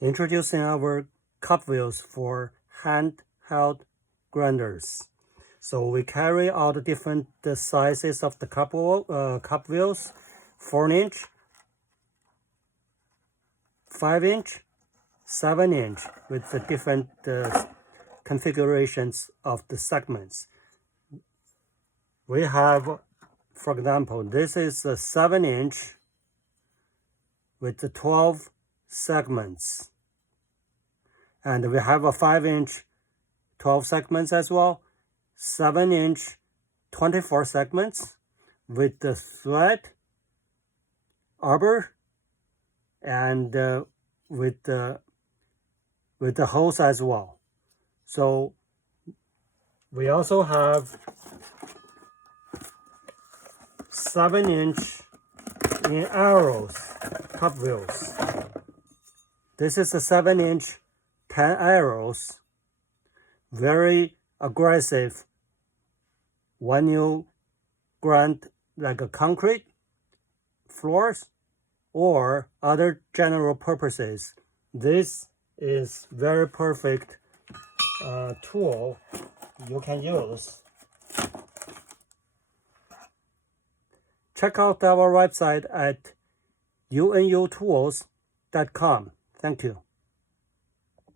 Introducing our cup wheels for handheld grinders. So we carry all the different sizes of the cup wheels, 4-inch, 5-inch, 7-inch, with the different configurations of the segments. We have, for example, this is a 7-inch with the 12 segments. And we have a 5-inch 12 segments as well, 7-inch 24 segments with the thread, arbor, and with the hose as well. So we also have 7-inch in arrows cup wheels. This is a 7-inch 10 arrows, very aggressive when you grind like a concrete floors or other general purposes. This is very perfect tool you can use. Check out our website at unutools.com. Thank you.